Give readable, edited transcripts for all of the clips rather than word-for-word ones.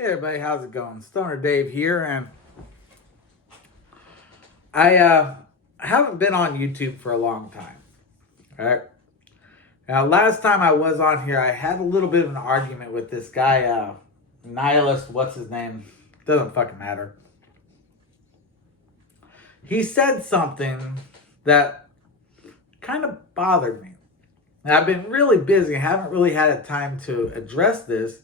Hey everybody, how's it going? Stoner Dave here, and I haven't been on YouTube for a long time. All right. Now, last time I was on here, I had a little bit of an argument with this guy, Nihilist. What's his name? Doesn't fucking matter. He said something that kind of bothered me. And I've been really busy. I haven't really had a time to address this,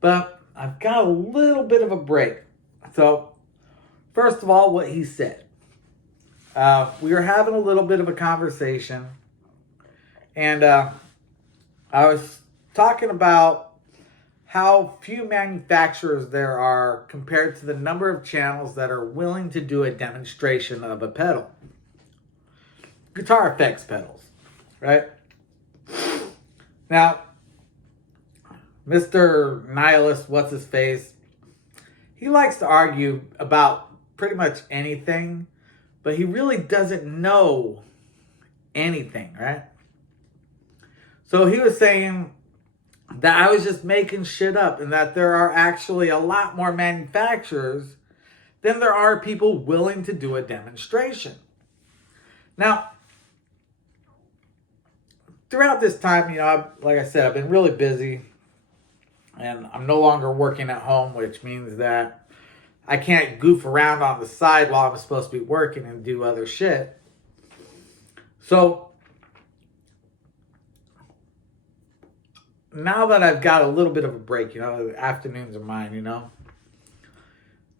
but I've got a little bit of a break. So, first of all, what he said. We were having a little bit of a conversation, and I was talking about how few manufacturers there are compared to the number of channels that are willing to do a demonstration of a pedal. Guitar effects pedals, right? Now, Mr. Nihilist, what's his face? He likes to argue about pretty much anything, but he really doesn't know anything, right? So he was saying that I was just making shit up and that there are actually a lot more manufacturers than there are people willing to do a demonstration. Now, throughout this time, like I said, I've been really busy. And I'm no longer working at home, which means that I can't goof around on the side while I'm supposed to be working and do other shit. So now that I've got a little bit of a break, the afternoons are mine,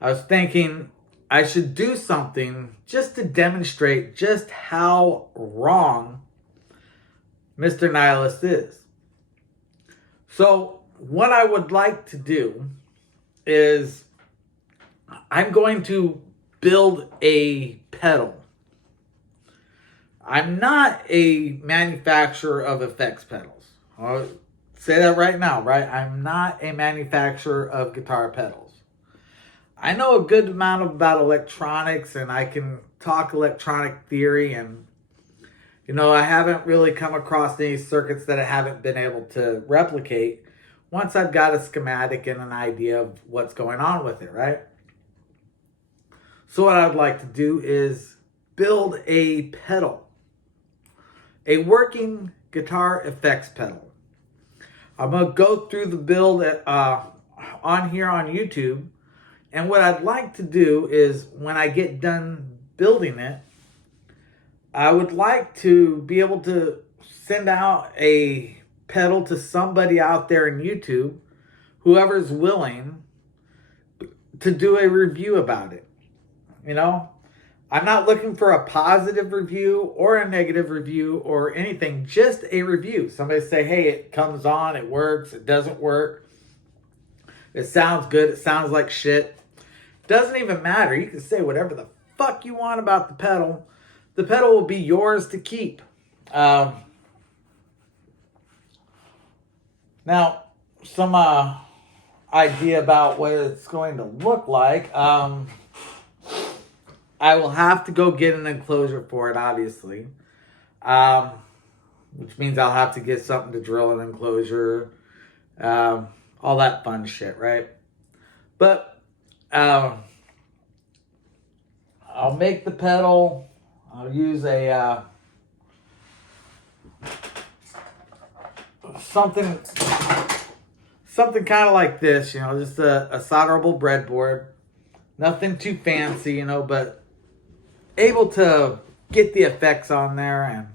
I was thinking I should do something just to demonstrate just how wrong Mr. Nihilist is. So what I would like to do is I'm going to build a pedal. I'm not a manufacturer of effects pedals. I'll say that right now, right? I'm not a manufacturer of guitar pedals. I know a good amount about electronics, and I can talk electronic theory, and I haven't really come across any circuits that I haven't been able to replicate once I've got a schematic and an idea of what's going on with it, right? So what I'd like to do is build a pedal, a working guitar effects pedal. I'm going to go through the build on here on YouTube, and what I'd like to do is when I get done building it, I would like to be able to send out a pedal to somebody out there in YouTube, whoever's willing to do a review about it. I'm not looking for a positive review or a negative review or anything, just a review. Somebody say, hey, it comes on, it works, it doesn't work, it sounds good, it sounds like shit. Doesn't even matter. You can say whatever the fuck you want about the pedal. The pedal will be yours to keep. Now, some idea about what it's going to look like. I will have to go get an enclosure for it, obviously. Which means I'll have to get something to drill an enclosure. All that fun shit, right? But I'll make the pedal. I'll use a something kind of like this, just a solderable breadboard. Nothing too fancy, but able to get the effects on there and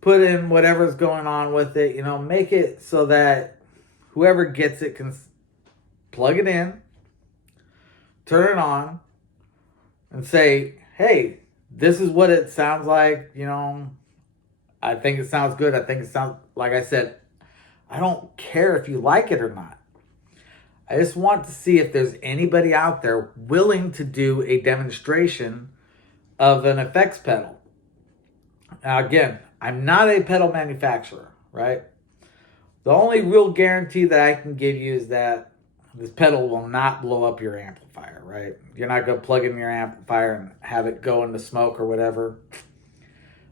put in whatever's going on with it, make it so that whoever gets it can plug it in, turn it on, and say, hey, this is what it sounds like, I think it sounds good. I think it sounds, like I said, I don't care if you like it or not. I just want to see if there's anybody out there willing to do a demonstration of an effects pedal. Now, again, I'm not a pedal manufacturer, right? The only real guarantee that I can give you is that this pedal will not blow up your amplifier, right? You're not going to plug in your amplifier and have it go into smoke or whatever.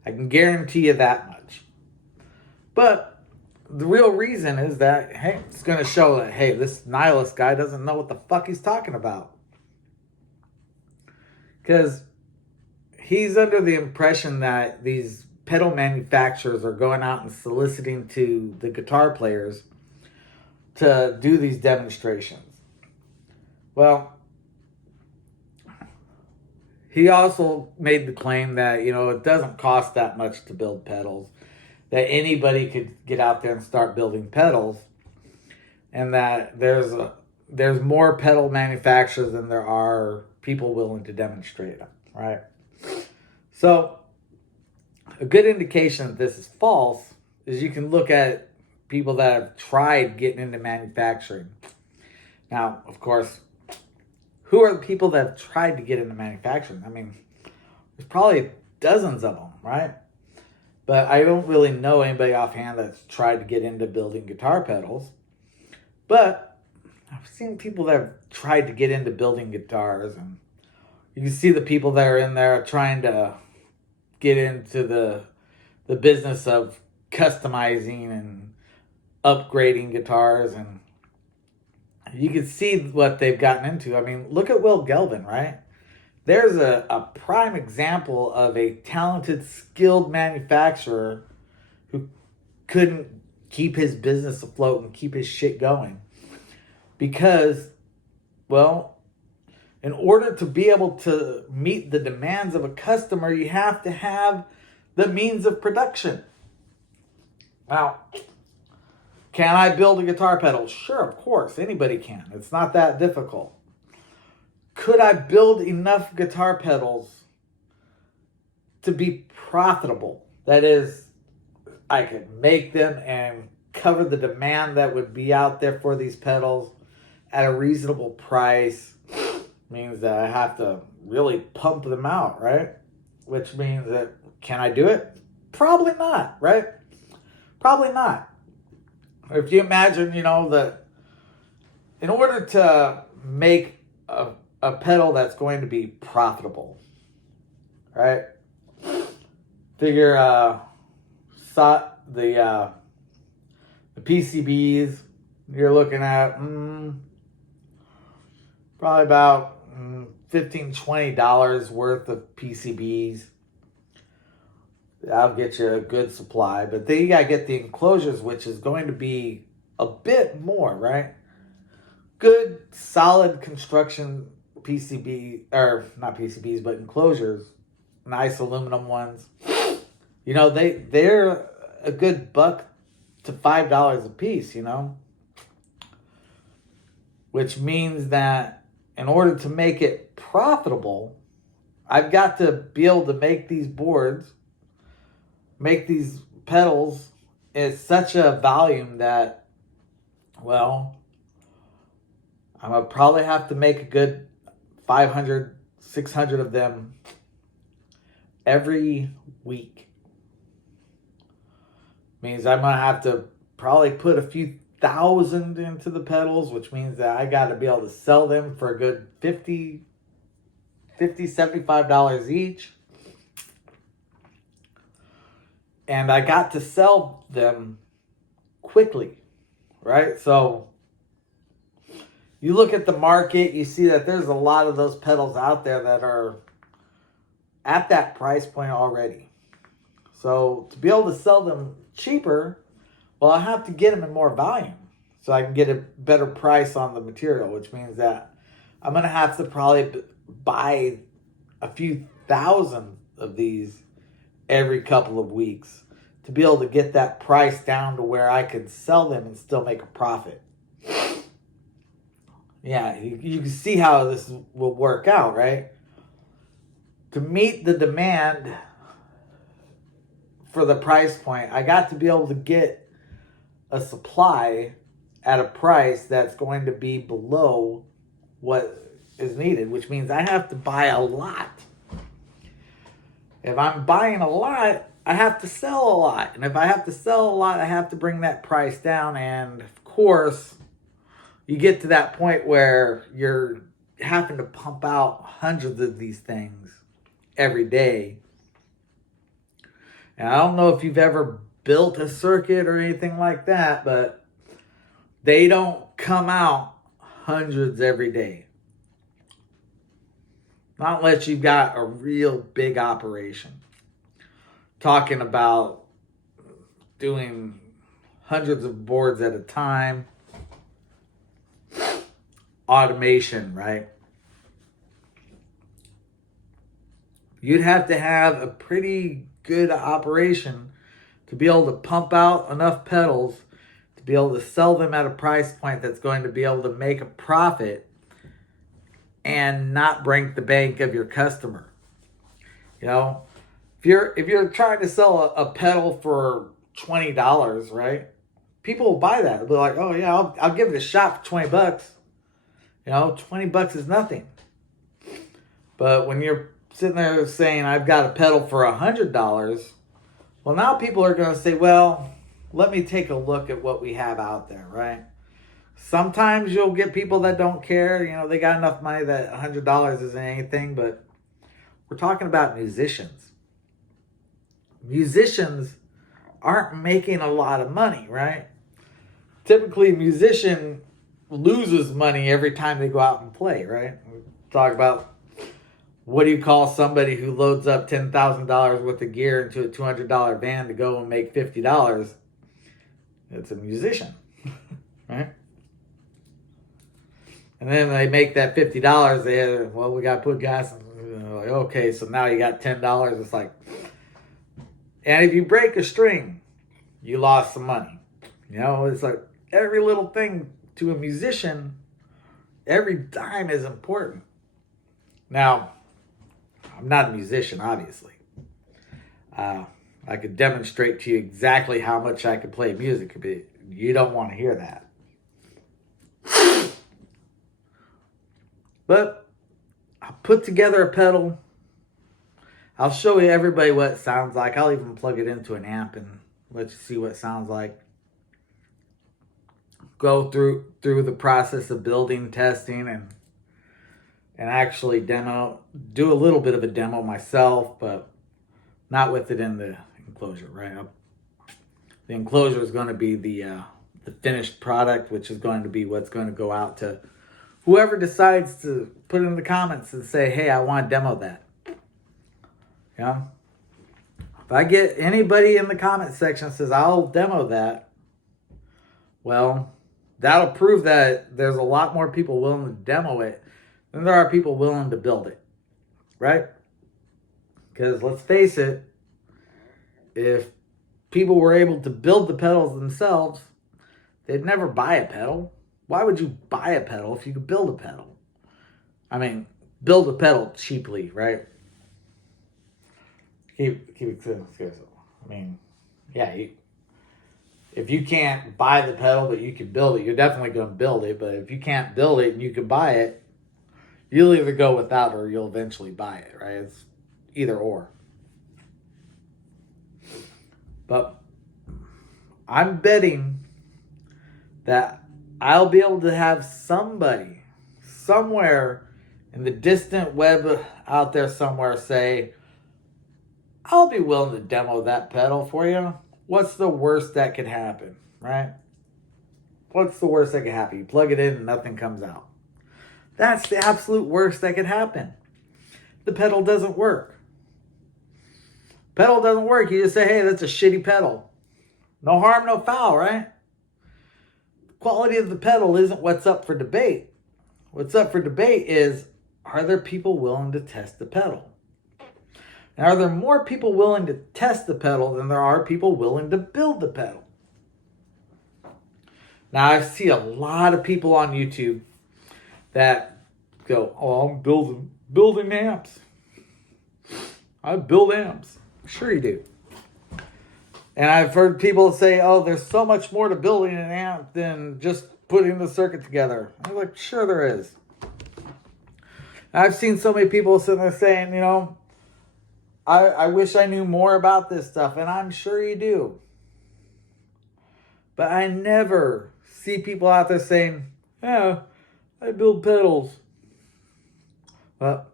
I can guarantee you that much. But the real reason is that, hey, it's going to show that, hey, this nihilist guy doesn't know what the fuck he's talking about. Because he's under the impression that these pedal manufacturers are going out and soliciting to the guitar players to do these demonstrations. Well, he also made the claim that, it doesn't cost that much to build pedals, that anybody could get out there and start building pedals, and that there's more pedal manufacturers than there are people willing to demonstrate them, right? So a good indication that this is false is you can look at people that have tried getting into manufacturing. Now, of course, who are the people that have tried to get into manufacturing? I mean, there's probably dozens of them, right? But I don't really know anybody offhand that's tried to get into building guitar pedals. But I've seen people that have tried to get into building guitars, and you can see the people that are in there trying to get into the business of customizing and upgrading guitars, and you can see what they've gotten into. I mean, look at Will Gelvin, right? There's a prime example of a talented, skilled manufacturer who couldn't keep his business afloat and keep his shit going. Because, well, in order to be able to meet the demands of a customer, you have to have the means of production. Now, can I build a guitar pedal? Sure, of course. Anybody can. It's not that difficult. Could I build enough guitar pedals to be profitable? That is, I could make them and cover the demand that would be out there for these pedals at a reasonable price. Means that I have to really pump them out, right? Which means that, can I do it? Probably not, right? Probably not. If you imagine, that in order to make a pedal that's going to be profitable, right? Figure the PCBs you're looking at probably about $15, $20 worth of PCBs. That'll get you a good supply. But then you got to get the enclosures, which is going to be a bit more, right? Good, solid construction PCB, or not PCBs, but enclosures. Nice aluminum ones. They're a good $1 to $5 a piece, Which means that in order to make it profitable, I've got to be able to make these boards, make these pedals in such a volume that, well, I'm going to probably have to make a good 500, 600 of them every week. Means I'm going to have to probably put a few thousand into the pedals, which means that I got to be able to sell them for a good $50, $75 each. And I got to sell them quickly, right? So you look at the market, you see that there's a lot of those pedals out there that are at that price point already. So to be able to sell them cheaper, well, I have to get them in more volume so I can get a better price on the material, which means that I'm going to have to probably buy a few thousand of these every couple of weeks to be able to get that price down to where I can sell them and still make a profit. Yeah, you can see how this will work out, right? To meet the demand for the price point, I got to be able to get a supply at a price that's going to be below what is needed, which means I have to buy a lot. If I'm buying a lot, I have to sell a lot. And if I have to sell a lot, I have to bring that price down. And of course, you get to that point where you're having to pump out hundreds of these things every day. And I don't know if you've ever built a circuit or anything like that, but they don't come out hundreds every day. Not unless you've got a real big operation. Talking about doing hundreds of boards at a time. Automation, right? You'd have to have a pretty good operation to be able to pump out enough pedals to be able to sell them at a price point that's going to be able to make a profit and not break the bank of your customer. You know, if you're trying to sell a pedal for $20, right? People will buy that. They'll be like, oh yeah, I'll give it a shot for $20. You know, $20 is nothing. But when you're sitting there saying, I've got a pedal for $100, well, now people are going to say, well, let me take a look at what we have out there, right? Sometimes you'll get people that don't care. You know, they got enough money that $100 isn't anything, but we're talking about musicians. Musicians aren't making a lot of money, right? Typically, a musician loses money every time they go out and play, right? We talk about, what do you call somebody who loads up $10,000 worth of gear into a $200 van to go and make $50? It's a musician, right? And then they make that $50. We got to put gas in. Like, okay, so now you got $10. It's like, and if you break a string, you lost some money. You know, it's like every little thing to a musician, every dime is important. Now, I'm not a musician, obviously. I could demonstrate to you exactly how much I could play music, but you don't want to hear that. But I'll put together a pedal. I'll show you everybody what it sounds like. I'll even plug it into an amp and let you see what it sounds like. Go through the process of building, testing, and actually do a little bit of a demo myself, but not with it in the enclosure, right? The enclosure is going to be the finished product, which is going to be what's going to go out to whoever decides to put in the comments and say, hey, I want to demo that. Yeah. If I get anybody in the comment section that says, I'll demo that, well, that'll prove that there's a lot more people willing to demo it than there are people willing to build it, right? Because let's face it, if people were able to build the pedals themselves, they'd never buy a pedal. Why would you buy a pedal if you could build a pedal? I mean, build a pedal cheaply, right? Keep it serious. I mean, yeah, if you can't buy the pedal but you can build it, you're definitely going to build it. But if you can't build it and you can buy it, you'll either go without or you'll eventually buy it, right? It's either or. But I'm betting that I'll be able to have somebody somewhere in the distant web out there somewhere say, I'll be willing to demo that pedal for you. What's the worst that could happen, right? What's the worst that could happen? You plug it in and nothing comes out. That's the absolute worst that could happen. The pedal doesn't work. Pedal doesn't work. You just say, hey, that's a shitty pedal. No harm, no foul, right? The quality of the pedal isn't what's up for debate. What's up for debate is, are there people willing to test the pedal? And are there more people willing to test the pedal than there are people willing to build the pedal? Now, I see a lot of people on YouTube that go, oh, I'm building amps. I build amps. Sure you do. And I've heard people say, oh, there's so much more to building an amp than just putting the circuit together. I'm like, sure there is. I've seen so many people sitting there saying, you know, I wish I knew more about this stuff, and I'm sure you do. But I never see people out there saying, yeah, I build pedals. Well,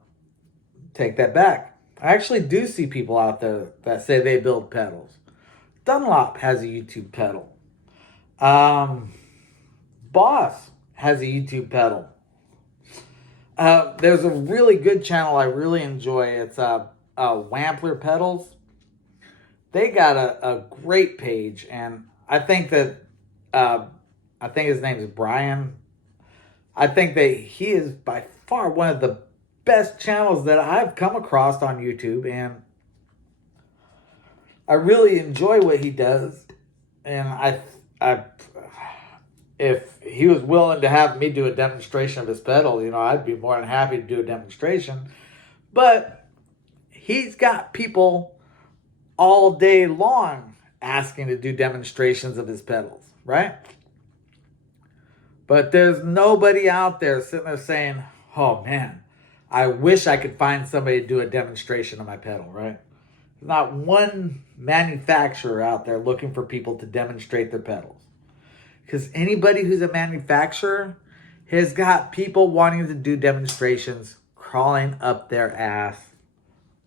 take that back. I actually do see people out there that say they build pedals. Dunlop has a YouTube pedal. Boss has a YouTube pedal. There's a really good channel I really enjoy. It's Wampler Pedals. They got a great page, and I think that I think his name is Brian. I think that he is by far one of the best channels that I've come across on YouTube, and I really enjoy what he does. And if he was willing to have me do a demonstration of his pedal, I'd be more than happy to do a demonstration. But he's got people all day long asking to do demonstrations of his pedals, right? But there's nobody out there sitting there saying, oh man, I wish I could find somebody to do a demonstration of my pedal, right? There's not one manufacturer out there looking for people to demonstrate their pedals. Because anybody who's a manufacturer has got people wanting to do demonstrations crawling up their ass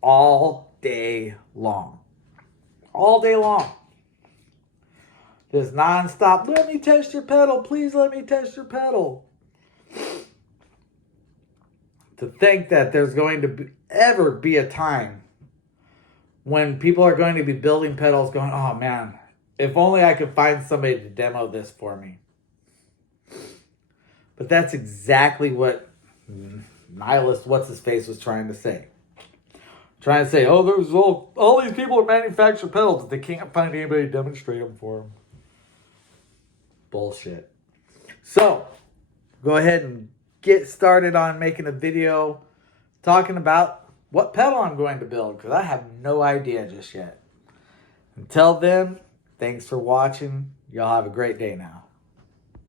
all day long. All day long. Just nonstop, let me test your pedal. Please let me test your pedal. To think that there's going to ever be a time when people are going to be building pedals going, oh man, if only I could find somebody to demo this for me. But that's exactly what Nihilist What's-His-Face was trying to say. Trying to say, oh, there's all these people who manufacture pedals, but they can't find anybody to demonstrate them for them. Bullshit. So, go ahead and get started on making a video talking about what pedal I'm going to build, because I have no idea just yet. Until then, thanks for watching. Y'all have a great day now.